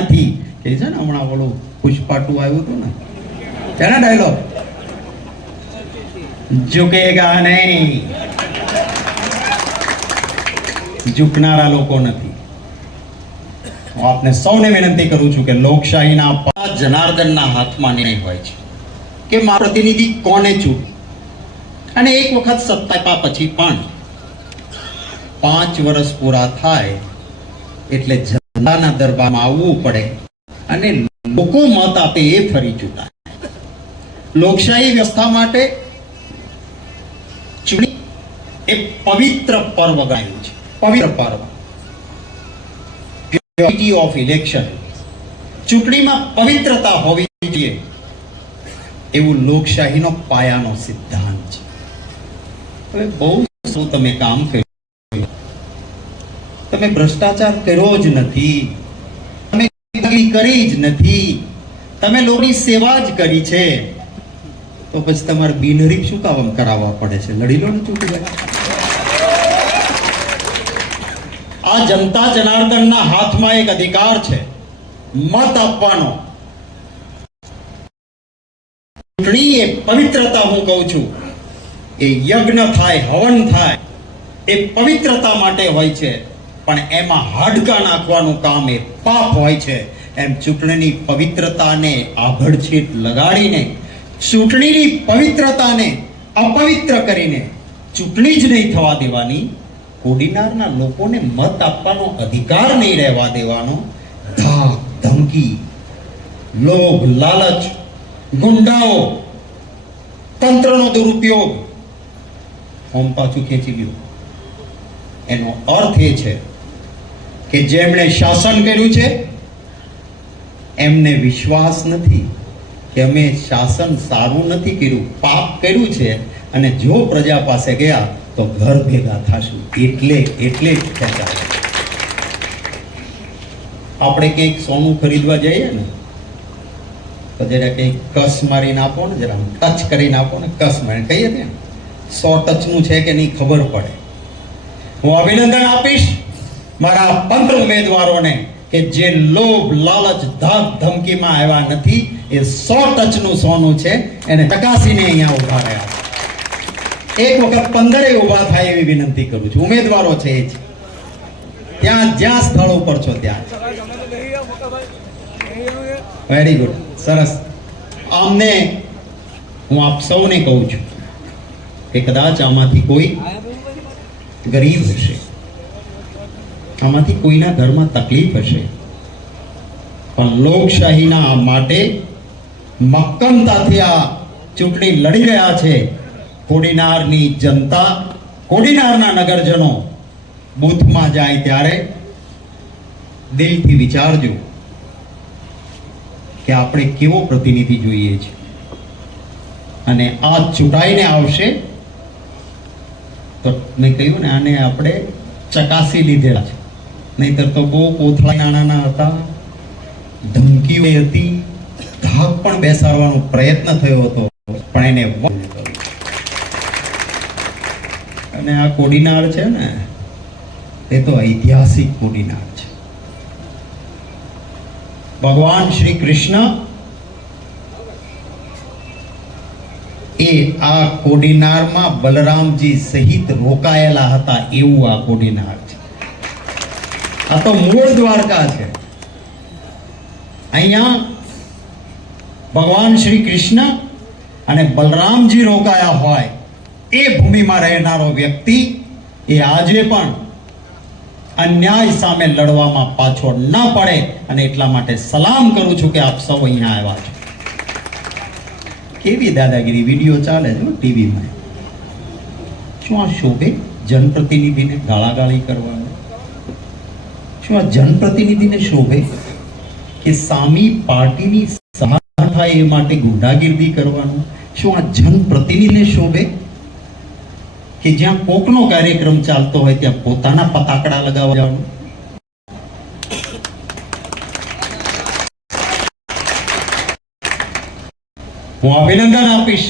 નથી. કે છે ને હમણાં ઓલું પુષ્પાટું આવ્યું હતું ને? તેના ડાયલોગ ઝુકેગા નહીં. ઝુકનારા લોકો નથી. હું આપને સૌને વિનંતી કરું છું કે લોકશાહીના પા જનાર્દનના હાથમાં નિર્ણય હોય છે. કે મારા પ્રતિનિધિ કોને ચૂંટ? અને એક વખત સત્તા પછી પણ પાંચ વર્ષ પૂરા થાય એટલે જનતાના દરબારમાં આવવું પડે અને લોકો મત આપે એ ફરી ચૂંટાય લોકશાહી વ્યવસ્થા માટે ચૂંટણી એ પવિત્ર પર્વ ગણાયું છે. પવિત્ર પર્વ. પ્યોરિટી ઓફ ઇલેક્શન ચૂંટણીમાં પવિત્રતા હોવી જોઈએ. એવું લોકશાહીનો પાયાનો સિદ્ધાંત છે. બહુ શું તમે કામ કર્યું? તમે ભ્રષ્ટાચાર કર્યો જ નથી. તમે કરી જ નથી. તમે લોકોની સેવા જ કરી છે. તો પછી તમારે બિનહરીફ શું કામ કરાવવા પડે છે? લડી લો ને ચૂંટણી આ જનતા જનાર્દનના હાથમાં એક અધિકાર છે. મત આપવાનો. ચૂંટણી એ પવિત્રતા હું કહું છું. એ યજ્ઞ થાય, હવન થાય, એ પવિત્રતા માટે હોય છે. પણ એમાં હાડકા નાખવાનું કામ એ પાપ હોય છે. એમ ચૂંટણીની પવિત્રતાને આભડછીટ લગાડીને, ચૂંટણીની પવિત્રતાને અપવિત્ર કરીને ચૂંટણી જ નહીં થવા દેવાની, કોડીનારના લોકોને મત આપવાનો અધિકાર નહીં રહેવા દેવાનો, ધાક, ધમકી, લોભ, લાલચ, ગુંડાઓ, તંત્રનો દુરુપયોગ. હોમ પાછું ખેંચી ગયું. એનો અર્થ એ છે કે જેમણે શાસન કર્યું છે, એમને વિશ્વાસ નથી કે અમે શાસન સારું નથી કર્યું, પાપ કર્યું છે અને જો પ્રજા પાસે ગયા તો ઘર ભેગા થાશું. એટલે એટલે જ આપણે કંઈક સોનું ખરીદવા જઈએ ને, તો જરા કંઈક કસ મારીને આપો ને, જરા ટચ કરીને આપો ને, કસ મારીને. કહીએ ને, સો ટચનું છે કે નહીં ખબર પડે. હું અભિનંદન આપીશ. મારા પંદર ઉમેદવારોને કે જે લોભ, લાલચ, ધાક, ધમકીમાં આવ્યા નથી, એ સો ટચનું સોનું છે, એને ચકાસીને અહીંયા ઊભા રહ્યા. એક વખત પંદરે ઊભા થાય એવી વિનંતી કરું છું. ઉમેદવારો છે એ જ. ત્યાં જ્યાં સ્થળ ઉપર છો ત્યાં. વેરી ગુડ સરસ. આમને હું આપ સૌને કહું છું કે કદાચ આમાંથી કોઈ ગરીબ હશે. આમાંથી કોઈના ઘરમાં તકલીફ હશે. પણ લોકશાહીના માટે મક્કમતાથી આ ચૂંટણી લડી રહ્યા છે. કોડીનારની જનતા, કોડીનારના નગરજનો બૂથમાં જાય ત્યારે દિલથી વિચારજો કે આપણે કેવો પ્રતિનિધિ જોઈએ છે. અને આ ચૂંટાઈને આવશે તો મેં કહ્યું ને આને આપણે ચકાસી લીધેલા છે. નહીતર તો બહુ કોથળા નાણાના હતા. ધમકીઓ હતી. ધાક પણ બેસાડવાનો પ્રયત્ન થયો હતો. પણ એને અને આ કોડીનાર છે ને, એ તો ઐતિહાસિક કોડીનાર છે. ભગવાન શ્રી કૃષ્ણ એ આ કોડીનારમાં બલરામજી સહિત રોકાયેલા હતા. એવું આ કોડીનાર આ તો મૂળ દ્વારકા છે. અહીંયા ભગવાન શ્રી કૃષ્ણ અને બલરામજી રોકાયા હોય એ ભૂમિમાં રહેનારો વ્યક્તિ એ આજે પણ અન્યાય સામે લડવામાં પાછો ન પડે અને એટલા માટે સલામ કરું છું કે આપ સૌ અહીંયા આવ્યા છો. કેવી દાદાગીરી? વીડિયો ચાલે છે ટીવીમાં. શું આ શોભે? જનપ્રતિનિધિને ગાળાગાળી કરવાનું. શું આ જનપ્રતિનિધિને શોભે કે સામી પાર્ટીની સહાય થાય એ માટે ગુંડાગીર્દી કરવાનું? શું આ જનપ્રતિનિધિને શોભે કે જ્યાં કોકનો કાર્યક્રમ ચાલતો હોય ત્યાં પોતાના પતાકડા લગાવવા જવાનું હું અભિનંદન આપીશ.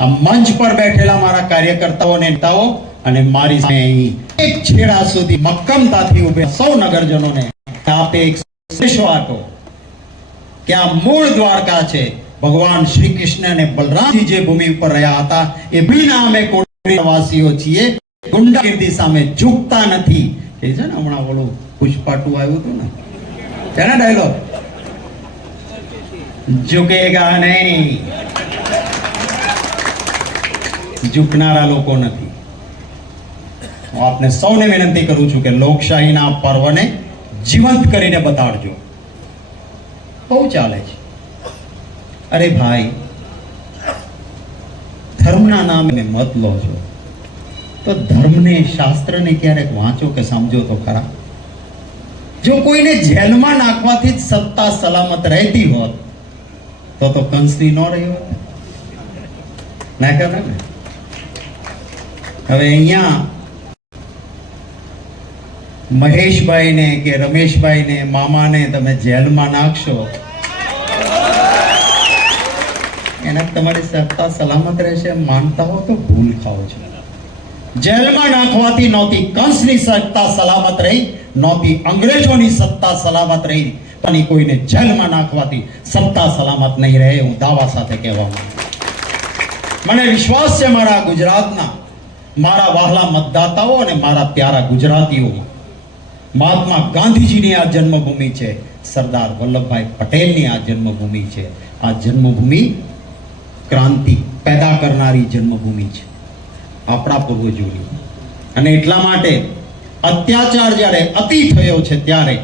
આ મંચ પર બેઠેલા મારા કાર્યકર્તાઓ, નેતાઓ અને મારી સામે અહીં એક છેડા સુધી મક્કમતાથી ઉભે સૌ નગરજનોને આપે એક સંદેશો આપ્યો કે આ મૂળ દ્વારકા છે. ભગવાન શ્રી કૃષ્ણ અને બલરામજી જે ભૂમિ ઉપર રહ્યા હતા, એ ભીના અમે વાસીઓ છીએ. ગુંડાગીર્દી સામે ઝૂકતા નથી. એ છે ને હમણાં ઓલું પુષ્પાટુ આવ્યું હતું ને? તેના ડાયલોગ ઝુકેગા નહીં. ઝૂકનારા લોકો નથી. હું આપને સૌને વિનંતી કરું છું કે લોકશાહીના પર્વને જીવંત કરીને બતાડજો. બહુ ચાલે છે. અરે ભાઈ, ધર્મના નામે મત લો છો. તો ધર્મને, શાસ્ત્રને ક્યારેક વાંચો કે સમજો તો ખરા? જો કોઈને જેલમાં નાખવાથી જ સત્તા સલામત રહેતી હોત, તો તો કંસની ન રહી હોત. ના કે ને? હવે અહીંયા મહેશભાઈને કે રમેશભાઈને, મામાને તમે જેલમાં નાખશો. એના તમારી સત્તા સલામત રહેશે, માનતા હો તો ભૂલ ખાઓ છો. જેલમાં નાખવાથી નહોતી કંસની સત્તા સલામત રહી, નહોતી અંગ્રેજોની સત્તા સલામત રહી, પણ કોઈને જેલમાં નાખવાથી સત્તા સલામત નહીં રહે હું દાવા સાથે કહેવા મને વિશ્વાસ છે મારા ગુજરાતના, મારા વહાલા મતદાતાઓ અને મારા પ્યારા ગુજરાતીઓમાં. મહાત્મા ગાંધીજીની આ જન્મભૂમિ છે. સરદાર વલ્લભભાઈ પટેલની આ જન્મભૂમિ છે. આ જન્મભૂમિ ક્રાંતિ પેદા કરનારી જન્મભૂમિ છે. આપણા પૂર્વજોની. અને એટલા માટે અત્યાચાર જ્યારે અતિ થયો છે ત્યારે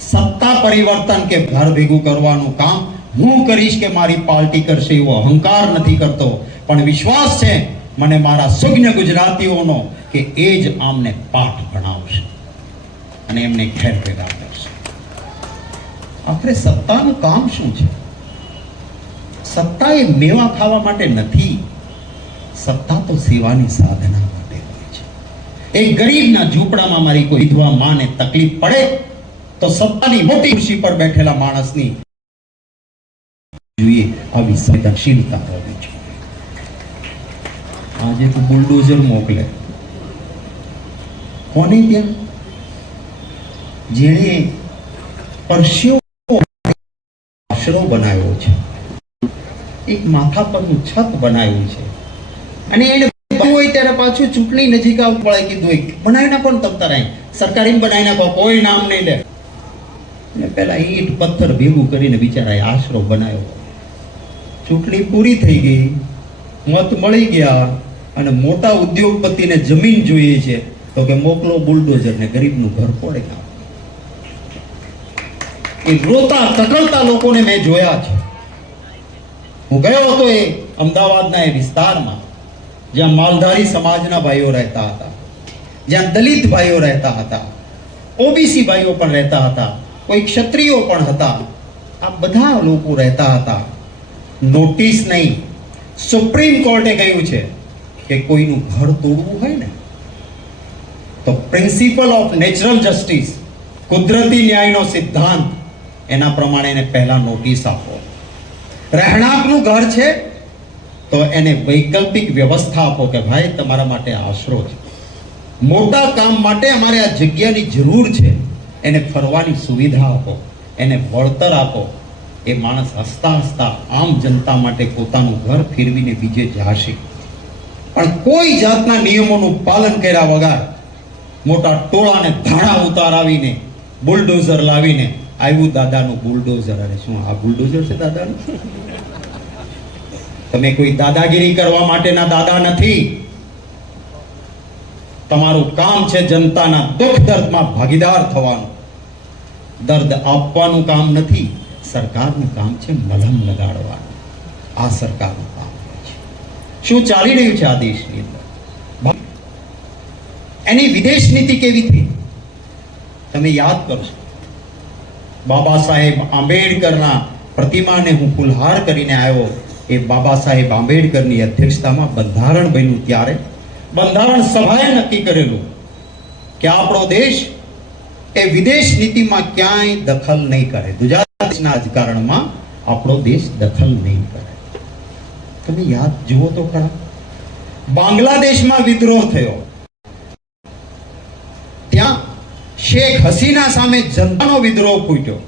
સત્તા પરિવર્તન કે ઘર ભેગું કરવાનું કામ હું કરીશ કે મારી પાર્ટી કરશે એવો અહંકાર નથી કરતો. પણ વિશ્વાસ છે, મને મારા સુજ્ઞ ગુજરાતીઓનો કે એ જ આમને પાઠ ભણાવશે. અને એમને ઘેર પેદા કરશે આખરે સત્તાનું કામ શું છે? સત્તા એ મેવા ખાવા માટે નથી. સત્તા તો સેવાની સાધના માટે હોય છે. એ ગરીબના ઝૂંપડામાં મારી કોઈ વિધવા માને તકલીફ પડે, તો સત્તાની મોટી ખુરશી પર બેઠેલા માણસની જોઈએ આવી સંવેદનશીલતા હોવી જોઈએ. આજે તો બુલડોઝર મોકલે. કોને ત્યાં? જેણે પરસ્યો આશરો બનાવ્યો છે. એક માથા પરનું છત બનાવ્યું છે. અને એને હોય ત્યારે પાછું ચૂંટણી નજીક આવવું પડે કીધું એક બનાવી નાખો ને તમ તારે. એમ બનાવી નાખો, કોઈ નામ નહીં લે. અને પેલા ઈંટ, પથ્થર ભેગું કરીને બિચારાએ આશરો બનાવ્યો. ચૂંટણી પૂરી થઈ ગઈ. મત મળી ગયા અને મોટા ઉદ્યોગપતિને જમીન જોઈએ છે. તો કે મોકલો બુલડોઝર ને ગરીબનું ઘર પડે. એ રોતા તકલતા લોકોને મેં જોયા છે. હું ગયો હતો એ અમદાવાદના એ વિસ્તારમાં, જ્યાં માલધારી સમાજના ભાઈઓ રહેતા હતા. જ્યાં દલિત ભાઈઓ રહેતા હતા. ઓબીસી ભાઈઓ પણ રહેતા હતા. કોઈ ક્ષત્રિયો પણ હતા. આ બધા લોકો રહેતા હતા. નોટિસ નહીં. સુપ્રીમ કોર્ટે કહ્યું છે કે કોઈનું ઘર તોડવું હોય ને, તો પ્રિન્સિપલ ઓફ નેચરલ જસ્ટિસ કુદરતી ન્યાયનો સિદ્ધાંત એના પ્રમાણે એને પહેલા નોટિસ આપો. રહેણાંકનું ઘર છે, તો એને વૈકલ્પિક વ્યવસ્થા આપો કે ભાઈ તમારા માટે આશરો છે. મોટા કામ માટે અમારે આ જગ્યાની જરૂર છે. એને ફરવાની સુવિધા આપો, એને વળતર આપો. એ માણસ હસતા હસતા આમ જનતા માટે પોતાનું ઘર ફેરવીને બીજે જશે. પણ કોઈ જાતના નિયમોનું પાલન કર્યા વગર મોટા ટોળાને ધાણા ઉતારાવીને, બુલડોઝર લાવીને આવ્યું દાદાનું બુલડોઝર. અરે શું, આ બુલડોઝર છે દાદાનું? તમે કોઈ દાદાગીરી કરવા માટેના દાદા નથી. તમારું કામ છે જનતાના દુઃખ દર્દમાં ભાગીદાર થવાનું. દર્દ આપવાનું કામ નથી, સરકારનું કામ છે મલમ લગાડવાનું. આ સરકારનું કામ છે. શું ચાલી રહ્યું છે આ દેશની અંદર? એની વિદેશ નીતિ કેવી થઈ? તમે યાદ કરશો બાબા સાહેબ આંબેડકરના પ્રતિમાને હું ફુલહાર કરીને આવ્યો. એ બાબા સાહેબ આંબેડકરની અધ્યક્ષતામાં બંધારણ બન્યું ત્યારે. બંધારણ સભાએ નક્કી કરેલું કે આપણો દેશ એ વિદેશ નીતિમાં ક્યાંય દખલ નહીં કરે. ગુજરાત દેશના રાજકારણમાં આપણો દેશ દખલ નહીં કરે. તમે યાદ જુઓ તો ખરા. બાંગ્લાદેશમાં વિદ્રોહ થયો. ત્યાં શેખ હસીના સામે જનતાનો વિદ્રોહ ફૂટ્યો.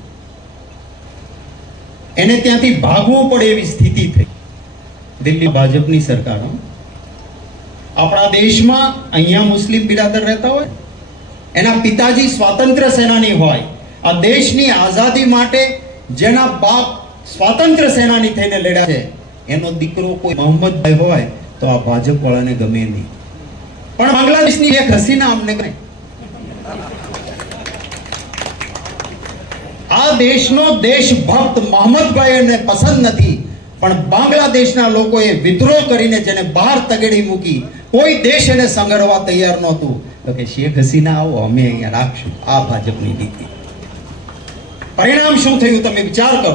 એને ત્યાંથી ભાગવું પડે એવી સ્થિતિ થઈ. દિલ્હી ભાજપની સરકાર. આપણા દેશમાં અહીંયા મુસ્લિમ બિરાદર રહેતા હોય, એના પિતાજી સ્વાતંત્ર્ય સેનાની હોય, આ દેશની આઝાદી માટે જેના બાપ સ્વાતંત્ર્ય સેનાની થઈને લડ્યા છે, એનો દીકરો કોઈ મોહમ્મદભાઈ હોય તો આ ભાજપ વાળાને ગમે નહીં. પણ બાંગ્લાદેશની એક હસીના અમને ગમે આ દેશનો દેશભક્ત મોહમ્મદભાઈને પસંદ નથી. પણ બાંગ્લાદેશના લોકોએ વિદ્રોહ કરીને જેને બહાર તગેડી મૂકી કોઈ દેશ એને સંગડવા તૈયાર નહોતું. તો કે શેખ હસીના આવો, અમે અહીંયા રાખશું. આ ભાજપની નીતિ. પરિણામ શું થયું તમે વિચાર કરો.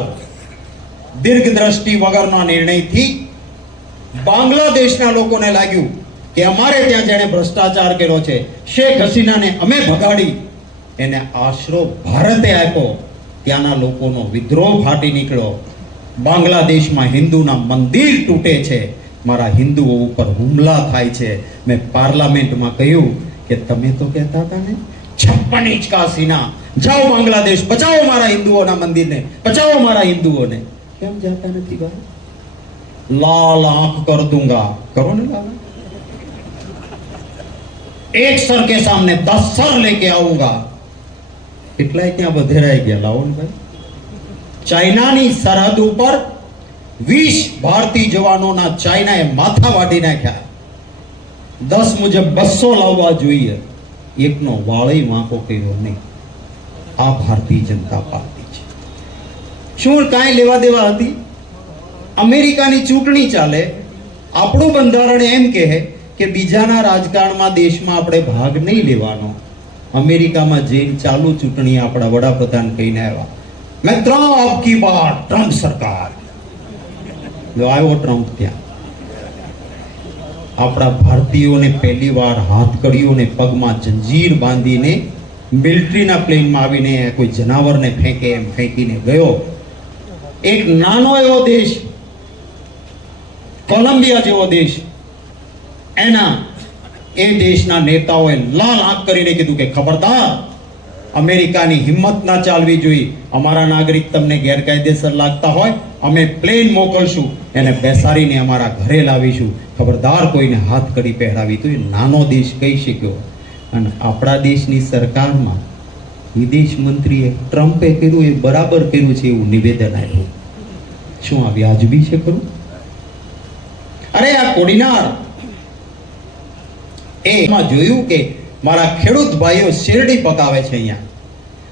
દીર્ઘ દ્રષ્ટિ વગરના નિર્ણયથી બાંગ્લાદેશના લોકોને લાગ્યું કે અમારે ત્યાં જેણે ભ્રષ્ટાચાર કર્યો છે, શેખ હસીનાને અમે ભગાડી, એને આશરો ભારતે આપ્યો. ત્યાંના લોકોનો વિદ્રોહ ફાટી નીકળ્યો. બાંગ્લાદેશમાં હિન્દુના મંદિર તૂટે છે. મારા હિન્દુઓ ઉપર હુમલા થાય છે. મેં પાર્લામેન્ટમાં કહ્યું કે તમે તો કહેતા હતા ને, છપ્પન ઇંચકા સીના જાઓ બાંગ્લાદેશ, બચાવો મારા હિન્દુઓના મંદિરને, બચાવો મારા હિન્દુઓને. કેમ જાતા નથી બહાર? લાલ આંખ કર દૂંગા. કરો ને લાલ એક સર કે સામને દસ સર લેકે આऊंगा કેટલાય ત્યાં વધેરાઈ ગયા. લાવો ને ચાઇનાની સરહદ ઉપર વીસ ભારતીય જવાનોના ચાઇનાએ માથા વાટી નાખ્યા. દસ મુજબ બસો લાવવા જોઈએ. એકનો વાળી વાંકો કર્યો નહીં. આ ભારતીય જનતા પાર્ટી છે. શું કાંઈ લેવા દેવા હતી? અમેરિકાની ચૂંટણી ચાલે. આપણું બંધારણ એમ કહે કે બીજાના રાજકારણમાં દેશમાં આપણે ભાગ નહીં લેવાનો. અમેરિકામાં જઈને ચાલુ ચૂંટણી આપણા વડાપ્રધાન કહીને આવ્યા, મેં ત્રણ અબકી બાર, ટ્રમ્પ સરકાર. જો આવ્યો ટ્રમ્પ ત્યાં. આપણા ભારતીયોને પહેલી વાર હાથકડીઓને પગમાં જંજીર બાંધીને મિલિટરીના પ્લેનમાં આવીને કોઈ જનાવરને ફેંકે એમ ફેંકીને ગયો. એક નાનો એવો દેશ, કોલંબિયા જેવો દેશ, એના એ દેશના નેતાઓએ લાલ આંખ કરીને કીધું કે, ખબરદાર, અમેરિકાની હિંમત ના ચાલવી જોઈએ અમારા નાગરિક તમને ગેરકાયદેસર લાગતા હોય, અમે પ્લેન મોકલશું. એને બેસાડીને અમારા ઘરે લાવીશું. ખબરદાર, કોઈને હાથ કડી પહેરાવી તો એ નાનો દેશ કહી શક્યો. અને આપણા દેશની સરકારમાં વિદેશ મંત્રીએ ટ્રમ્પે કર્યું, એ બરાબર કર્યું છે એવું નિવેદન આપ્યું. શું આ વ્યાજબી છે ખરું? અરે આ કોડીનાર એમાં જોયું કે મારા ખેડૂત ભાઈઓ શેરડી પકાવે છે અહીંયા.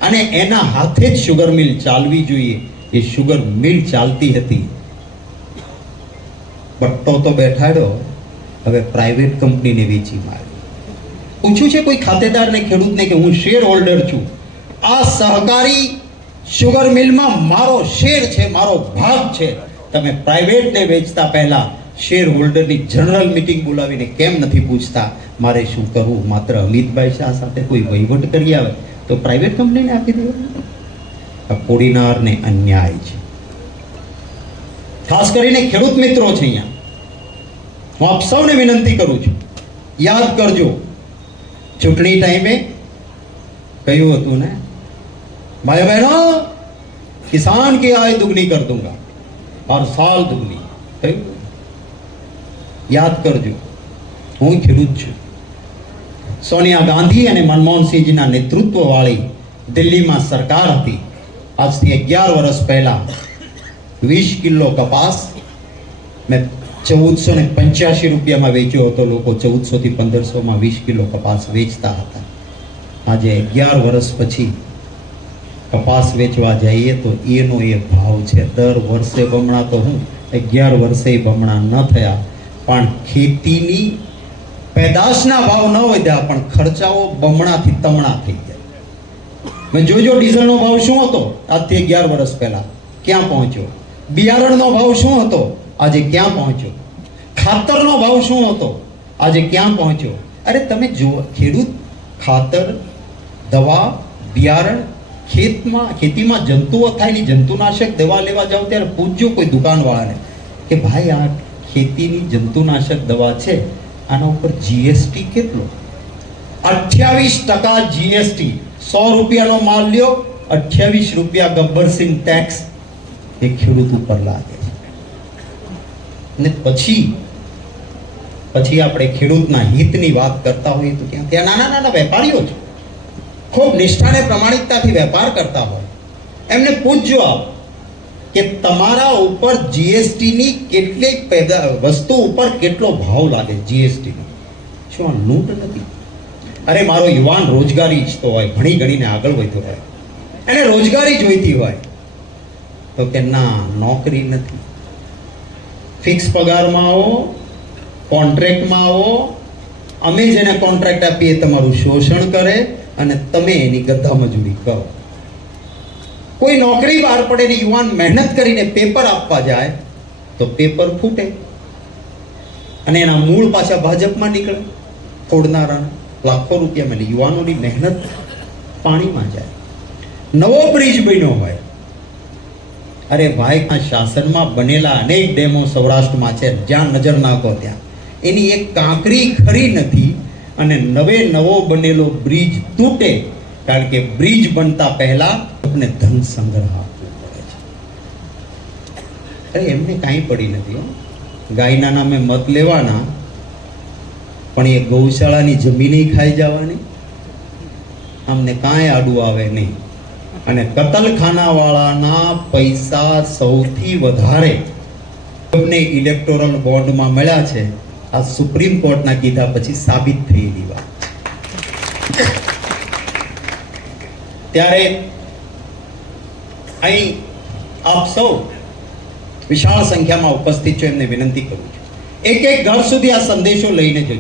અને એના હાથે જ શુગર મિલ ચાલવી જોઈએ. એ શુગર મિલ ચાલતી હતી. પટ્ટો તો બેઠાડ્યો હવે પ્રાઇવેટ કંપનીને વેચી મારી પૂછ્યું છે કોઈ ખાતેદારને, ખેડૂતને કે હું શેર હોલ્ડર છું. આ સહકારી શુગર મિલમાં મારો શેર છે, મારો ભાગ છે. તમે પ્રાઇવેટને વેચતા પહેલા શેર હોલ્ડરની જનરલ મીટિંગ બોલાવીને કેમ નથી પૂછતા મારે શું કરવું માત્ર અમિતભાઈ શાહ સાથે કોઈ વહીવટ કરી આવે તો પ્રાઇવેટ કંપનીને આપી દેવાનું આ કોડીનારને અન્યાય છે ખાસ કરીને ખેડૂત મિત્રો છે અહીંયા હું આપ સૌને વિનંતી કરું છું યાદ કરજો ચૂંટણી ટાઈમે કહ્યું હતું ને ભાઈ બહેનો કિસાન की आय दुगनी कर दूंगा और साल दुगनी થયું યાદ કરજો. હું ખેડૂત છું. સોનિયા ગાંધી અને મનમોહનસિંહજીના નેતૃત્વવાળી દિલ્હીમાં સરકાર હતી. આજથી અગિયાર વર્ષ પહેલા વીસ કિલો કપાસ મેં ચૌદસો ને પંચ્યાસી રૂપિયામાં વેચ્યો હતો. લોકો ચૌદસો થી પંદરસોમાં વીસ કિલો કપાસ વેચતા હતા. આજે અગિયાર વર્ષ પછી કપાસ વેચવા જઈએ તો એનો એ ભાવ છે. દર વર્ષે બમણા તો હું અગિયાર વર્ષે બમણા ન થયા. પણ ખેતીની પેદાશના ભાવ ન વધ્યા, પણ ખર્ચાઓ બમણાથી તમણા થઈ ગયા. મેં જોજો, ડીઝલનો ભાવ શું હતો? આજથી અગિયાર વર્ષ પહેલા. ક્યાં પહોંચ્યો? બિયારણનો ભાવ શું હતો? આજે ક્યાં પહોંચ્યો? ખાતરનો ભાવ શું હતો? આજે ક્યાં પહોંચ્યો? અરે તમે જુઓ, ખેડૂત ખાતર, દવા, બિયારણ, ખેતમાં, ખેતીમાં જંતુઓ થાય જંતુનાશક દવા લેવા જાઓ ત્યારે પૂછજો કોઈ દુકાનવાળાને કે ભાઈ આ ખેતીની જંતુનાશક દવા છે, આના ઉપર જીએસટી કેટલો? અઠ્યાવીસ ટકા જીએસટી સો રૂપિયાનો માલ લ્યો, અઠ્યાવીસ રૂપિયા ગબ્બરસિંહ ટેક્સ એ ખેડૂત ઉપર લાગે છે. ને પછી પછી આપણે ખેડૂતના હિતની વાત કરતા હોઈએ તો ત્યાં ત્યાં નાના નાના વેપારીઓ છે. ખૂબ નિષ્ઠાને પ્રમાણિકતાથી વેપાર કરતા હોય. એમને પૂછજો આપ કે તમારા ઉપર જીએસટીની કેટલીક પેદા વસ્તુ ઉપર કેટલો ભાવ લાગે જીએસટીનો શું આ લૂંટ નથી? અરે, મારો યુવાન રોજગારી ઈચ્છતો હોય, ભણી ગણીને આગળ વધ્યો હોય. એને રોજગારી જોઈતી હોય. તો કે ના, નોકરી નથી. ફિક્સ પગારમાં આવો, કોન્ટ્રાક્ટમાં આવો, અમે જેને કોન્ટ્રાક્ટ આપીએ, તમારું શોષણ કરે અને તમે એની ગધા મજૂરી કરો. કોઈ નોકરી બહાર પડે ને યુવાન મહેનત કરીને પેપર આપવા જાય, તો પેપર ફૂટે. અને એના મૂળ પાછા ભાજપમાં નીકળે. ફોડનારા લાખો રૂપિયા મળે. યુવાનોની મહેનત પાણીમાં જાય. નવો બ્રિજ બન્યો હોય. અરે ભાઈ આ શાસનમાં બનેલા અનેક ડેમો સૌરાષ્ટ્રમાં છે. જ્યાં નજર નાખો ત્યાં. એની એક કાંકરી ખરી નથી અને નવે નવો બનેલો બ્રિજ તૂટે. કારણ કે બ્રિજ બનતા પહેલા આપણે ધન સંગ્રહ આપવો પડે છે. અરે, એમને કાંઈ પડી નથી, હો. ગાયના નામે મત લેવાના, પણ એ ગૌશાળાની જમીને ખાઈ જવાની. અમને કાંઈ આડું આવે નહીં. અને કતલખાનાવાળાના પૈસા સૌથી વધારે તમને ઇલેક્ટોરલ બોન્ડમાં મળ્યા છે. આ સુપ્રીમ કોર્ટના કીધા પછી સાબિત થયેલી વાત. ત્યારે અહીં આપ સૌ વિશાળ સંખ્યામાં ઉપસ્થિત છો, એમને વિનંતી કરું છું. એક એક ઘર સુધી આ સંદેશો લઈને જજો.